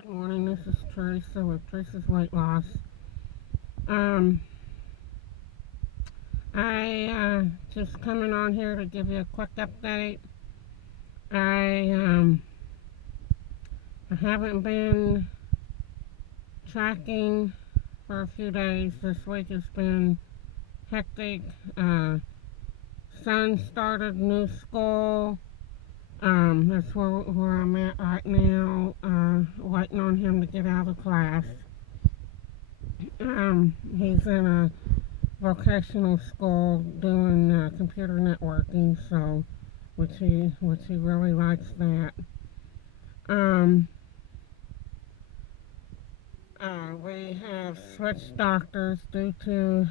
Good morning, this is Teresa with Teresa's Weight Loss. Um, I just coming on here to give you a quick update. I I haven't been tracking for a few days. This week has been hectic. Son started new school. That's where I'm at right now. Waiting on him to get out of class. He's in a vocational school doing computer networking, so which he really likes that. Um, we have switched doctors due to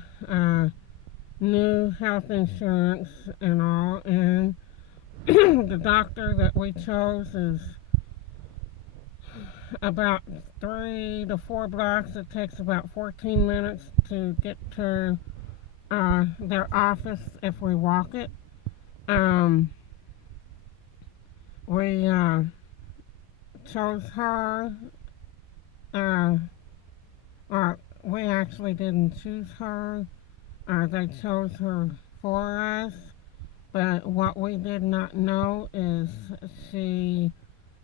new health insurance and all, and the doctor that we chose is about 3 to 4 blocks. It takes about 14 minutes to get to their office if we walk it. Um, we chose her, uh, or we actually didn't choose her. They chose her for us. But what we did not know is she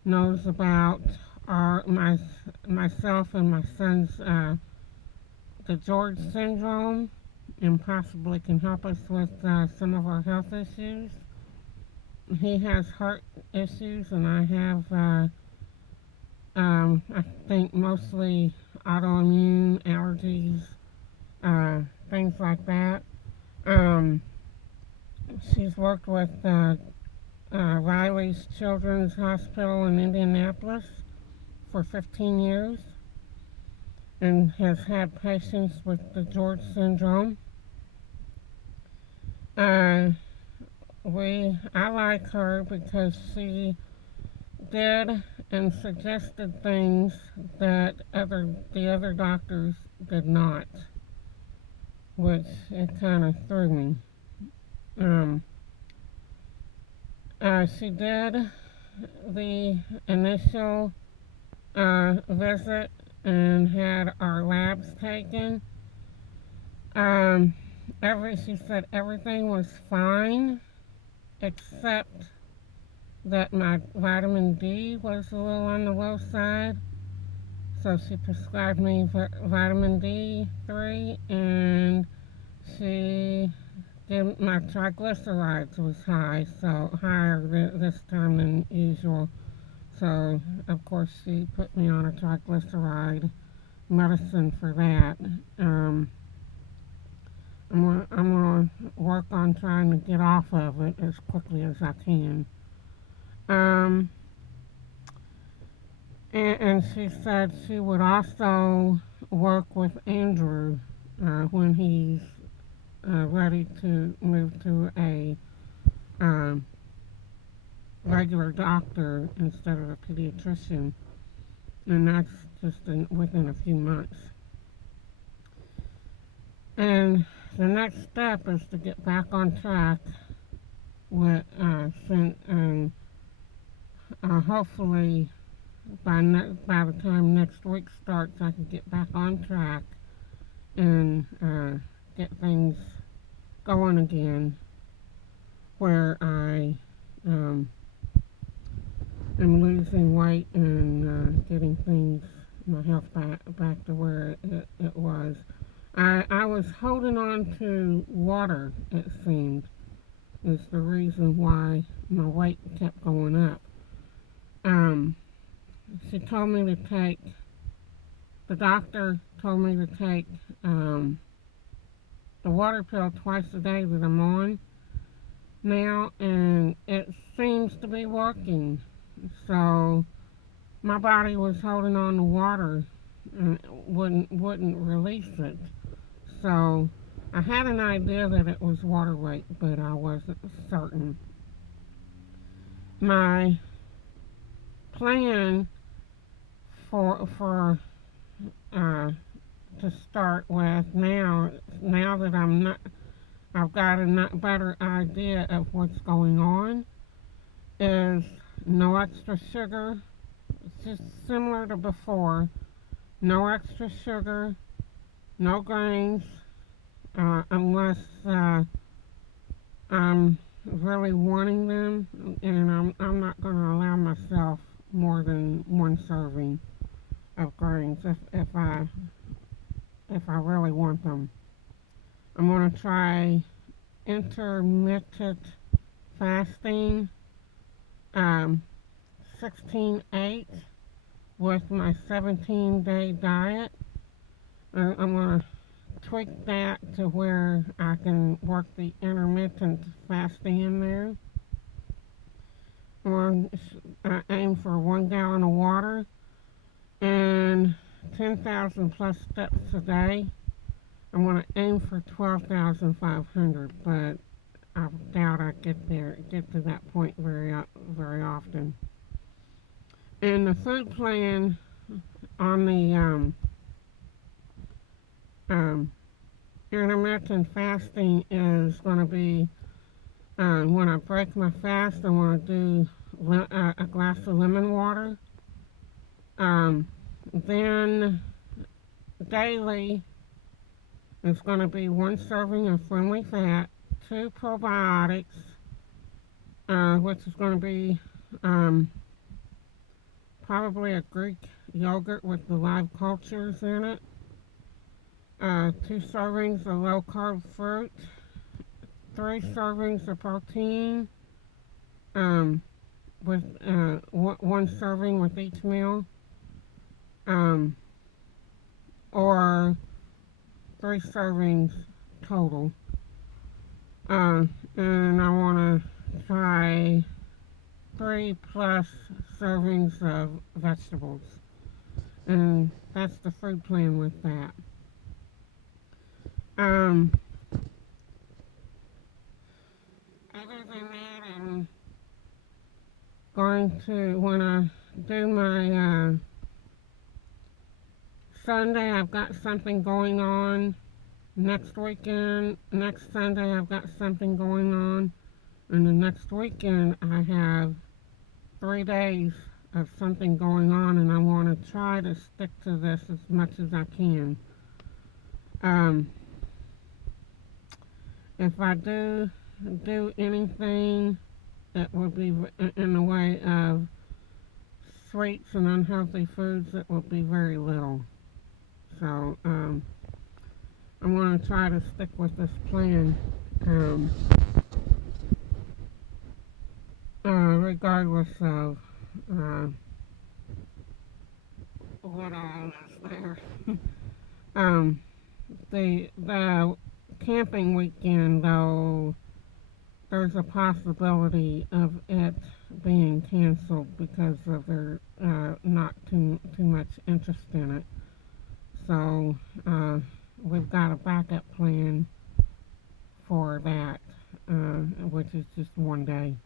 knows about myself and my son's the George syndrome, and possibly can help us with some of our health issues. He has heart issues, and I have, I think, mostly autoimmune allergies, things like that. Um, she's worked with Riley's Children's Hospital in Indianapolis for 15 years and has had patients with the George syndrome. Uh, I like her because she did and suggested things that the other doctors did not, which it kind of threw me. Um, she did the initial visit and had our labs taken. She said everything was fine except that my vitamin D was a little on the low side. So she prescribed me vitamin D3, and she did my triglycerides was high, so higher this time than usual. So of course she put me on a triglyceride medicine for that. I'm gonna work on trying to get off of it as quickly as I can. Um, and she said she would also work with Andrew when he's ready to move to a um, regular doctor instead of a pediatrician, and that's just within a few months. And the next step is to get back on track with hopefully by the time next week starts, I can get back on track and get things going again, where I am losing weight and getting my health back to where it was. I was holding on to water, it seemed, is the reason why my weight kept going up. She told me to take, the doctor told me to take the water pill twice a day that I'm on now, and it seems to be working. So my body was holding on to water and wouldn't release it. So I had an idea that it was water weight, but I wasn't certain. My plan for to start with now that I've got a better idea of what's going on, is no extra sugar, It's just similar to before. No extra sugar, no grains, unless I'm really wanting them, and I'm not going to allow myself more than one serving of grains if I really want them. I'm going to try intermittent fasting, um, 16/8 with my 17-day diet. I'm going to tweak that to where I can work the intermittent fasting in there. Or aim for 1 gallon of water and 10,000 plus steps a day. I'm going to aim for 12,500, but I doubt I get to that point very often. And the food plan on the um, intermittent fasting is going to be when I break my fast, I want to do a glass of lemon water. Then daily is going to be one serving of friendly fat, two probiotics, which is going to be um, probably a Greek yogurt with the live cultures in it, two servings of low carb fruit, three servings of protein, with one serving with each meal, um, or three servings total. And I want to try 3+ servings of vegetables. And that's the food plan with that. Other than that, I'm going to, when I do my Sunday, I've got something going on. Next Sunday, I've got something going on. And the next weekend, I have 3 days of something going on, and I want to try to stick to this as much as I can. If I do anything, it will be in the way of sweets and unhealthy foods. It will be very little. So I'm going to try to stick with this plan, regardless of what all is there. The camping weekend, though, there's a possibility of it being canceled because of their not too much interest in it. So we've got a backup plan for that, which is just one day.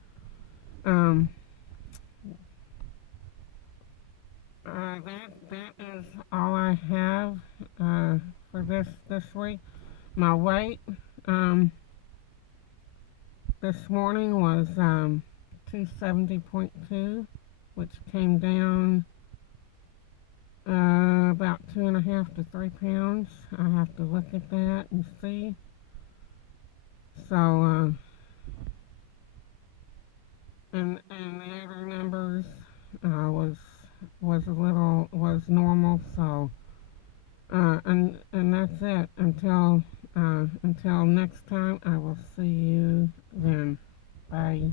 That is all I have for this week. My weight this morning was 270.2, which came down about 2.5 to 3 pounds. I have to look at that and see. So and the other numbers was normal. So and that's it. Until next time, I will see you then. Bye.